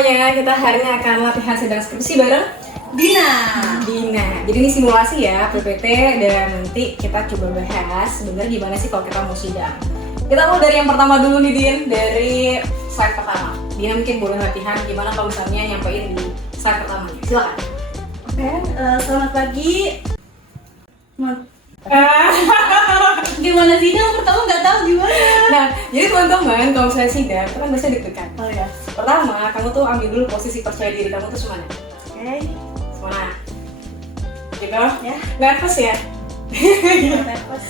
semuanya, kita hari ini akan latihan sidang skripsi bareng Dina. Jadi ini simulasi ya, PPT, dan nanti kita coba bahas sebenarnya gimana sih kalau kita mau sidang. Kita mulai dari yang pertama dulu nih, Din, dari slide pertama. Dina mungkin boleh latihan gimana kalau misalnya nyampein di slide pertamanya. Silakan. Oke, selamat pagi. Gimana sidang pertama nggak tahu gimana. Nah, jadi teman-teman kalau misalnya sidang, itu kan biasanya deg-degan. Oh ya. Pertama, kamu tuh ambil dulu posisi percaya diri kamu tuh semana. Oke. Semana. Gitu? Ya. Nervous ya? Nervous.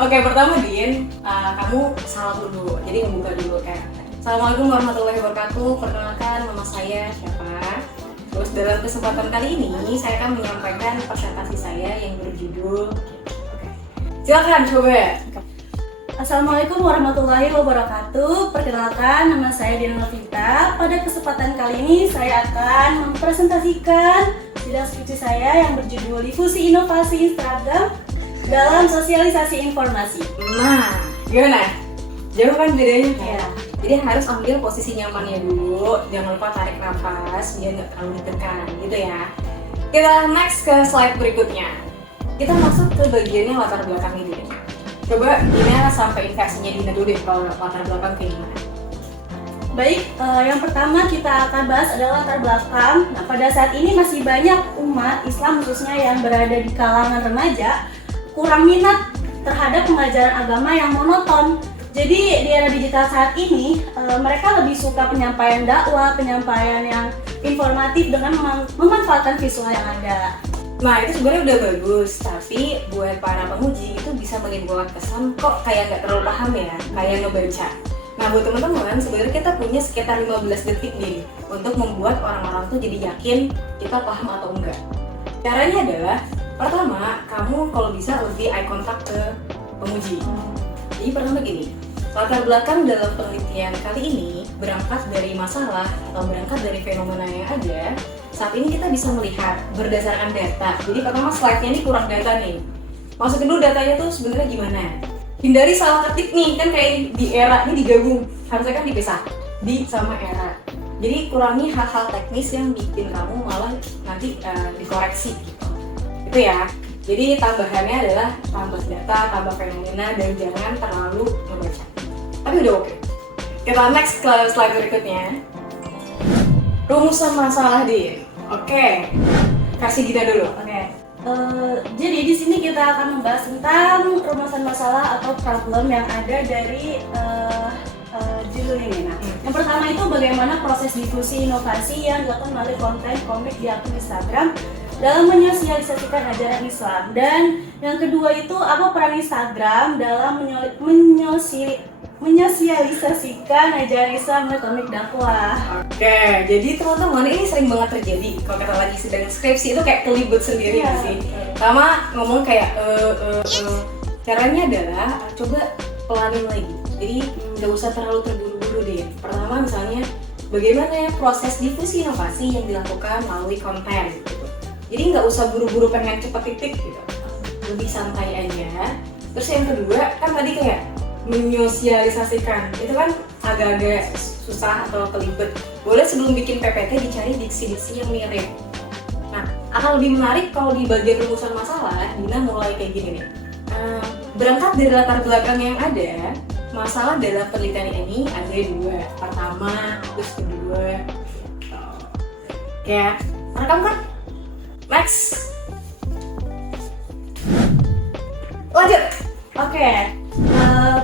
Oke, pertama Din, kamu salam dulu. Jadi ngebuka dulu kayak Assalamualaikum warahmatullahi wabarakatuh. Perkenalkan, nama saya siapa. Terus dalam kesempatan kali ini saya akan menyampaikan presentasi saya yang berjudul. Oke. Silakan coba. Assalamualaikum warahmatullahi wabarakatuh. Perkenalkan, nama saya Dina Novita. Pada kesempatan kali ini saya akan mempresentasikan sidang skripsi saya yang berjudul Difusi Inovasi Instagram dalam Sosialisasi Informasi. Nah, gimana? Jauh kan bedanya? Ya. Jadi harus ambil posisi nyamannya dulu, jangan lupa tarik nafas biar nggak terlalu deg-degan gitu ya. Kita next ke slide berikutnya. Kita masuk ke bagiannya latar belakang ini. Coba Dina sampai versinya Dina dulu deh kalau latar belakang kayak gimana. Baik, yang pertama kita akan bahas adalah latar belakang. Nah, pada saat ini masih banyak umat Islam khususnya yang berada di kalangan remaja kurang minat terhadap pengajaran agama yang monoton. Jadi di era digital saat ini mereka lebih suka penyampaian dakwah, penyampaian yang informatif dengan memanfaatkan visual yang ada. Nah itu sebenarnya udah bagus, tapi buat para penguji itu bisa menimbulkan kesan kok kayak nggak terlalu paham ya, kayak ngebaca. Nah buat teman-teman sebenarnya kita punya sekitar 15 detik nih untuk membuat orang-orang tuh jadi yakin kita paham atau enggak. Caranya adalah pertama, kamu kalau bisa lebih eye contact ke penguji. Jadi pertama gini, latar belakang dalam penelitian kali ini berangkat dari masalah atau berangkat dari fenomena yang ada. Saat ini kita bisa melihat berdasarkan data. Jadi pertama slide-nya ini kurang data nih. Masukin dulu datanya tuh sebenarnya gimana. Hindari salah ketik nih, kan kayak di era ini digabung. Harusnya kan dipisah, di sama era. Jadi kurangi hal-hal teknis yang bikin kamu malah nanti dikoreksi gitu. Itu ya. Jadi tambahannya adalah tambah data, tambah fenomena, dan jangan terlalu membaca. Tapi udah oke. Kita next ke slide berikutnya. Rumusan masalah Din. Oke. Kasih Dina dulu. Oke. Jadi di sini kita akan membahas tentang rumusan masalah atau problem yang ada dari judul ini. Nah, yang pertama itu bagaimana proses difusi inovasi yang dilakukan melalui konten komik di akun Instagram dalam menyosialisasikan ajaran Islam, dan yang kedua itu apa peran Instagram dalam menyosialisasikan ajaran Islam melalui komik dakwah. Oke, jadi teman-teman ini sering banget terjadi kalau kita lagi sedang skripsi itu kayak kelibet sendiri Iya, sih. Sama ngomong kayak Caranya adalah coba pelanin lagi. Jadi nggak usah terlalu terburu-buru deh. Pertama misalnya bagaimana proses difusi inovasi yang dilakukan melalui konten gitu. Jadi nggak usah buru-buru pengen cepet titik gitu, lebih santai aja. Terus yang kedua kan tadi kayak menyosialisasikan, itu kan agak-agak susah atau kelibet. Boleh sebelum bikin PPT dicari diksi-diksi yang mirip. Nah, akan lebih menarik kalau di bagian rumusan masalah, Dina mulai kayak gini nih. Berangkat dari latar belakang yang ada, masalah dalam penelitian ini ada dua. Pertama, terus kedua. Kayak, rekam kan? Next. Lanjut. Oke.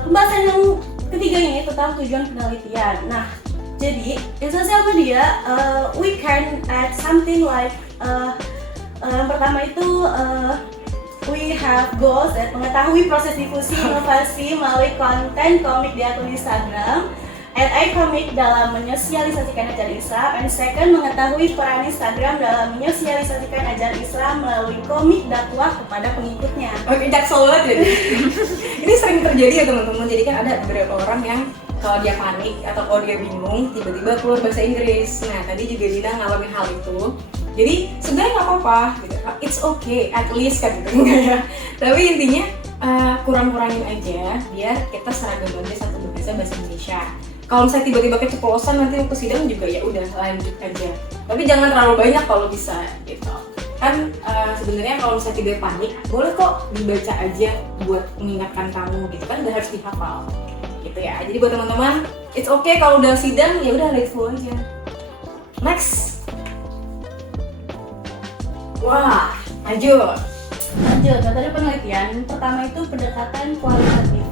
Pembahasan yang ketiga ini tentang tujuan penelitian. Nah, jadi in sosial media we can add something like yang pertama itu we have goals dan mengetahui proses difusi inovasi melalui konten komik di akun Instagram. Add komik dalam menyosialisasikan ajaran Islam, and second mengetahui peran Instagram dalam menyosialisasikan ajaran Islam melalui komik dakwah kepada pengikutnya. Oke, jaksel banget jadi. Ini sering terjadi ya teman-teman. Jadi kan ada beberapa orang yang kalau dia panik atau kalau dia bingung tiba-tiba keluar bahasa Inggris. Nah tadi juga Dina ngalamin hal itu. Jadi sebenarnya nggak apa-apa, gitu. It's okay, at least kan gitu ya. Tapi intinya kurang-kurangin aja biar kita seragam aja satu bahasa Indonesia. Kalau misalnya tiba-tiba keceplosan nanti waktu sidang juga ya udah lanjut aja. Tapi jangan terlalu banyak kalau bisa gitu. Kan sebenarnya kalau misalnya tiba panik, boleh kok dibaca aja buat mengingatkan kamu gitu kan, nggak harus dihafal gitu ya. Jadi buat teman-teman, it's okay kalau udah sidang ya udah let flow aja. Next. Wah, lanjut. Metode penelitian pertama itu pendekatan kualitatif.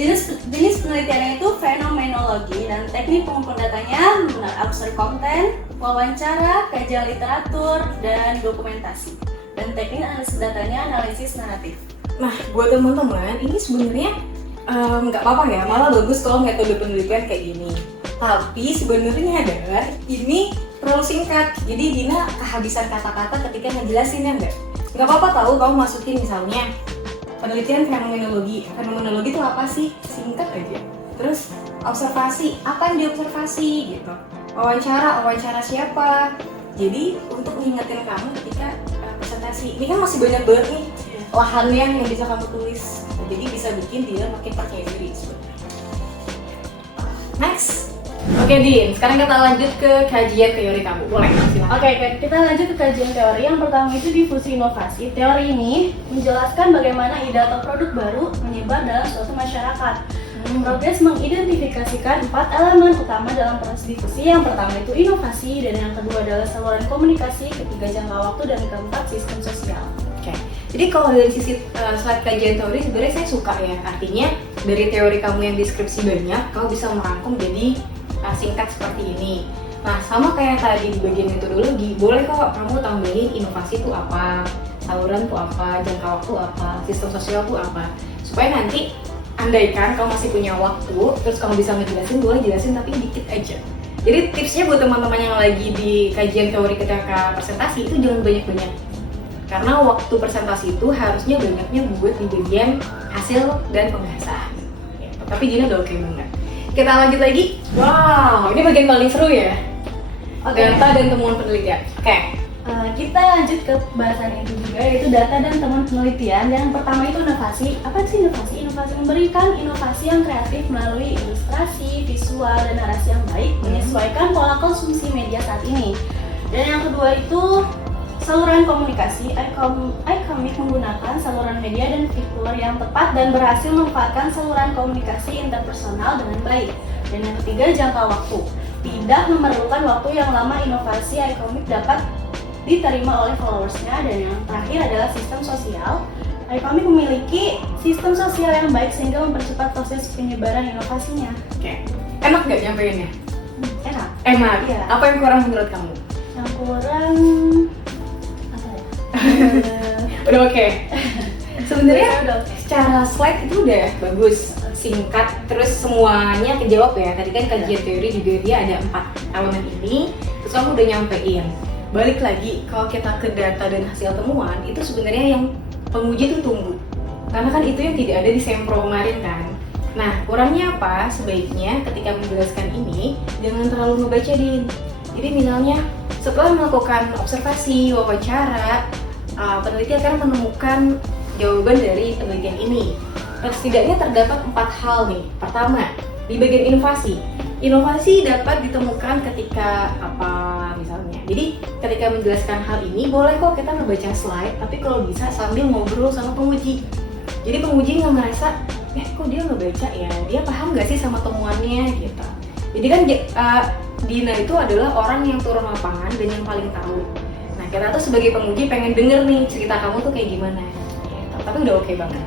Jenis penelitiannya itu fenomenologi dan teknik pengumpul datanya observe konten, wawancara, kajian literatur, dan dokumentasi. Dan teknik analisis datanya analisis naratif. Nah, buat teman-teman ini sebenarnya nggak apa-apa ya, malah bagus kalau metode penelitian kayak gini. Tapi sebenarnya adalah ini terlalu singkat, jadi Dina kehabisan kata-kata ketika ngejelasinnya nggak apa-apa tahu kamu masukin misalnya penelitian fenomenologi. Fenomenologi itu apa sih? Singkat aja. Terus observasi, apa yang diobservasi gitu. Wawancara siapa? Jadi untuk mengingatkan kamu ketika presentasi. Ini kan masih banyak banget nih lahannya yang bisa kamu tulis. Jadi bisa bikin dia makin percaya diri sebenarnya. Next. Oke Din, sekarang kita lanjut ke kajian teori kamu. Boleh, silakan. Oke, kita lanjut ke kajian teori. Yang pertama itu difusi inovasi. Teori ini menjelaskan bagaimana ide atau produk baru menyebar dalam suatu masyarakat. Progres mengidentifikasikan 4 elemen utama dalam proses difusi. Yang pertama itu inovasi, dan yang kedua adalah saluran komunikasi, ketiga jangka waktu, dan keempat sistem sosial. Oke. Jadi kalau dari sisi slide kajian teori sebenarnya saya suka ya. Artinya dari teori kamu yang deskripsi banyak, kamu bisa merangkum jadi singkat seperti ini. Nah, sama kayak tadi di bagian metodologi, boleh kok kamu tambahin inovasi itu apa, saluran itu apa, jangka waktu apa, sistem sosial itu apa. Supaya nanti andaikan kamu masih punya waktu, terus kamu bisa ngejelasin, boleh jelasin tapi dikit aja. Jadi tipsnya buat teman-teman yang lagi di kajian teori ketika presentasi itu jangan banyak-banyak. Karena waktu presentasi itu harusnya banyaknya buat di bagian hasil dan pembahasan. Gitu. Tapi Dina udah oke banget. Kita lanjut lagi. Wow, ini bagian paling seru ya. Data dan temuan penelitian. Oke. Kita lanjut ke bahasan itu juga, yaitu data dan temuan penelitian. Yang pertama itu inovasi. Apa sih inovasi? Inovasi memberikan inovasi yang kreatif melalui ilustrasi, visual, dan narasi yang baik menyesuaikan pola konsumsi media saat ini. Dan yang kedua itu saluran komunikasi. iCommic menggunakan saluran media dan fitur yang tepat dan berhasil memanfaatkan saluran komunikasi interpersonal dengan baik. Dan yang ketiga, jangka waktu. Tidak memerlukan waktu yang lama, inovasi iCommic dapat diterima oleh followersnya. Dan yang terakhir adalah sistem sosial. iCommic memiliki sistem sosial yang baik sehingga mempercepat proses penyebaran inovasinya. Oke. Enak nggak nyampeinnya? Enak. Enak. Iya. Apa yang kurang menurut kamu? Yang kurang apa ya? Udah oke. Sebenarnya Udah oke. secara slide itu udah bagus, singkat, terus semuanya kejawab ya. Tadi kan kajian teori juga dia ada 4 elemen ini, terus kamu udah nyampein. Balik lagi, kalau kita ke data dan hasil temuan, itu sebenarnya yang penguji tuh tunggu. Karena kan itu yang tidak ada di Sempro kemarin kan. Nah, kurangnya apa? Sebaiknya ketika menjelaskan ini, jangan terlalu ngebaca Din. Jadi misalnya, setelah melakukan observasi, wawancara, peneliti akan menemukan jawaban dari penelitian ini. Setidaknya terdapat 4 hal nih. Pertama, di bagian inovasi. Inovasi dapat ditemukan ketika apa misalnya. Jadi ketika menjelaskan hal ini, boleh kok kita ngebaca slide, tapi kalau bisa sambil ngobrol sama penguji. Jadi penguji nggak ngerasa, ya kok dia ngebaca ya, dia paham nggak sih sama temuannya gitu. Jadi kan Dina itu adalah orang yang turun lapangan dan yang paling tahu. Nah, kita tuh sebagai penguji pengen denger nih cerita kamu tuh kayak gimana gitu. Tapi udah oke banget.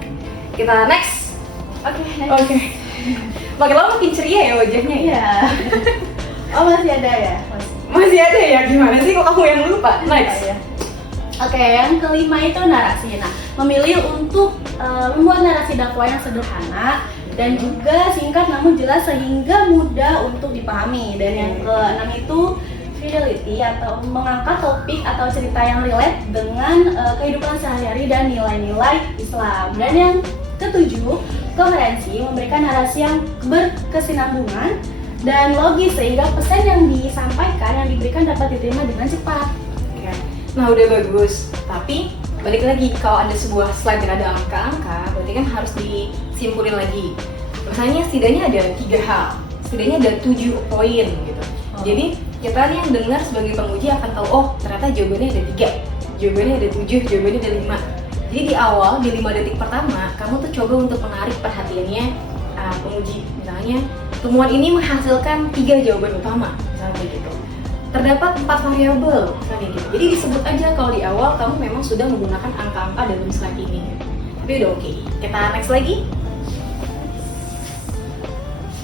Kita next. Oke. Makin lama makin ceria ya wajahnya ya. Iya. Oh, masih ada ya? Masih ada ya? Gimana sih kok kamu yang lupa? Next. Ya. Oke, yang kelima itu narasi. Nah, memilih untuk membuat narasi dakwah yang sederhana dan juga singkat namun jelas sehingga mudah untuk dipahami. Dan yang keenam itu fidelity atau mengangkat topik atau cerita yang relate dengan kehidupan sehari-hari dan nilai-nilai Islam. Dan yang ketujuh, koherensi, memberikan narasi yang berkesinambungan dan logis sehingga pesan yang disampaikan, yang diberikan dapat diterima dengan cepat. Nah, udah bagus. Tapi balik lagi, kalau ada sebuah slide yang ada angka-angka, berarti kan harus disimpulin lagi. Misalnya setidaknya ada 3 hal. setidaknya ada 7 poin gitu. Jadi kita nih yang dengar sebagai penguji akan tahu, oh ternyata jawabannya ada 3, jawabannya ada 7, jawabannya ada 5. Jadi di awal, di 5 detik pertama, kamu tuh coba untuk menarik perhatiannya penguji. Misalnya, temuan ini menghasilkan 3 jawaban utama, misalnya kayak gitu. Terdapat 4 variabel, misalnya gitu. Jadi disebut aja kalau di awal kamu memang sudah menggunakan angka-angka dalam slide ini. Tapi udah oke. Kita next lagi.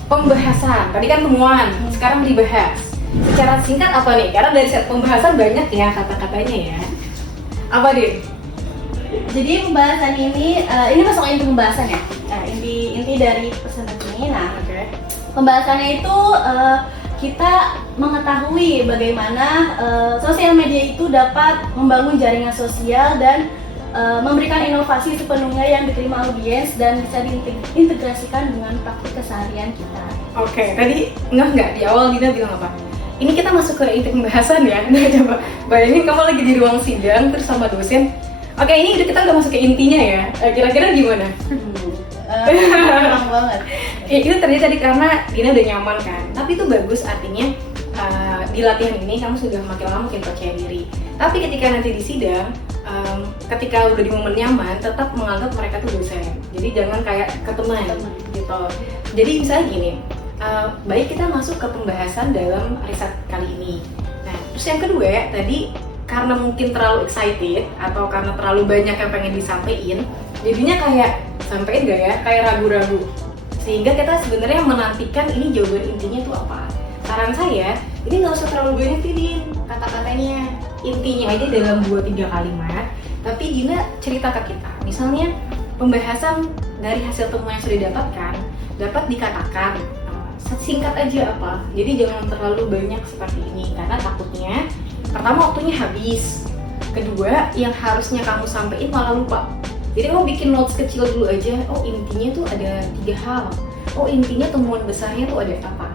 Pembahasan, tadi kan temuan, sekarang dibahas. Secara singkat apa nih? Karena dari set pembahasan banyak ya kata-katanya ya. Apa Din? Jadi pembahasan ini masuk inti pembahasan ya. Nah, inti dari presentasi ini. Nah, pembahasannya itu kita mengetahui bagaimana sosial media itu dapat membangun jaringan sosial dan memberikan inovasi sepenuhnya yang diterima audiens dan bisa diintegrasikan dengan praktik keseharian kita. Oke, tadi enggak di awal Dina bilang apa? Ini kita masuk ke inti pembahasan ya. Nah, coba bayangin kamu lagi di ruang sidang terus sama dosen. Oke, ini kita udah masuk ke intinya ya. Kira-kira gimana? Gampang banget. Itu terjadi tadi karena Dina udah nyaman kan. Tapi itu bagus, artinya di latihan ini kamu sudah makin lama makin percaya diri. Tapi ketika nanti di sidang, ketika udah di momen nyaman, tetap menganggap mereka tuh dosen. Jadi jangan kayak ke teman gitu. Jadi misalnya gini, baik kita masuk ke pembahasan dalam riset kali ini. Nah, terus yang kedua tadi karena mungkin terlalu excited atau karena terlalu banyak yang pengen disampaikan, jadinya kayak sampein gak ya, kayak ragu-ragu. Sehingga kita sebenarnya menantikan ini jawaban intinya tuh apa. Saran saya, ini nggak usah terlalu banyak Din kata-katanya, intinya aja dalam 2-3 kalimat. Tapi Dina cerita ke kita, misalnya pembahasan dari hasil temuan yang sudah didapatkan dapat dikatakan singkat aja apa. Jadi jangan terlalu banyak seperti ini karena takutnya pertama waktunya habis, kedua yang harusnya kamu sampaikan malah lupa. Jadi kamu bikin notes kecil dulu aja. Oh intinya tuh ada 3 hal. Oh intinya temuan besarnya tuh ada apa.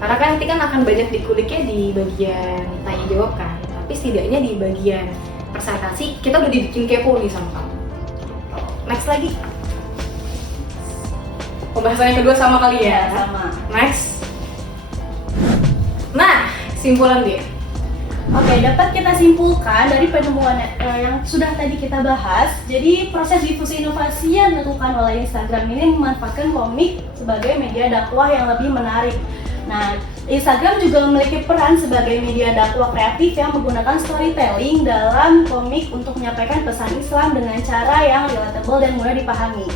Karena kan nanti kan akan banyak dikuliknya di bagian tanya jawab kan. Tapi setidaknya di bagian presentasi kita udah dibikin kepo nih sama kamu. Next lagi. Pembahasan yang kedua sama kali ya? Sama. Next. Nah, kesimpulan dia. Oke, dapat kita simpulkan dari penemuan yang sudah tadi kita bahas. Jadi proses difusi inovasi yang dilakukan oleh Instagram ini memanfaatkan komik sebagai media dakwah yang lebih menarik. Nah, Instagram juga memiliki peran sebagai media dakwah kreatif yang menggunakan storytelling dalam komik untuk menyampaikan pesan Islam dengan cara yang relatable dan mudah dipahami.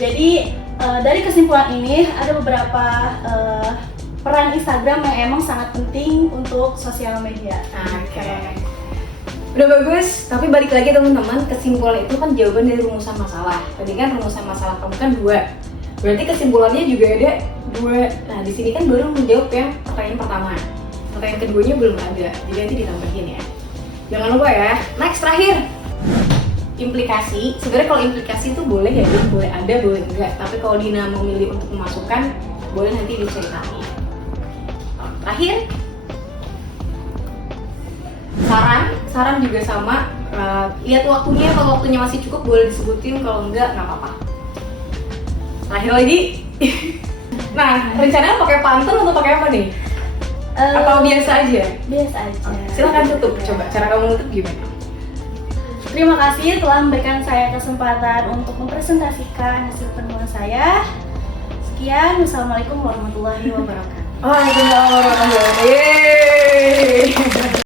Jadi dari kesimpulan ini ada beberapa peran Instagram yang emang sangat penting untuk sosial media. Oke. Udah bagus, tapi balik lagi teman-teman, kesimpulan itu kan jawaban dari rumusan masalah. Tadi kan rumusan masalah kamu kan 2. Berarti kesimpulannya juga ada 2. Nah, di sini kan baru menjawab yang pertanyaan pertama. Pertanyaan keduanya belum ada. Jadi nanti ditambahin ya. Jangan lupa ya. Next terakhir. Implikasi. Sebenarnya kalau implikasi itu boleh ya, boleh ada, boleh enggak. Tapi kalau Dina memilih untuk memasukkan, boleh nanti diceritain. Terakhir, saran juga sama. Lihat waktunya, kalau waktunya masih cukup boleh disebutin, kalau enggak nggak apa-apa. Terakhir lagi, nah rencananya pakai pantun atau pakai apa nih? Atau biasa aja? Biasa aja. Silahkan tutup, coba cara kamu tutup gimana? Terima kasih telah memberikan saya kesempatan untuk mempresentasikan hasil penemuan saya. Sekian, wassalamualaikum warahmatullahi wabarakatuh. Waalaikumsalam warahmatullahi wabarakatuh. Yeay.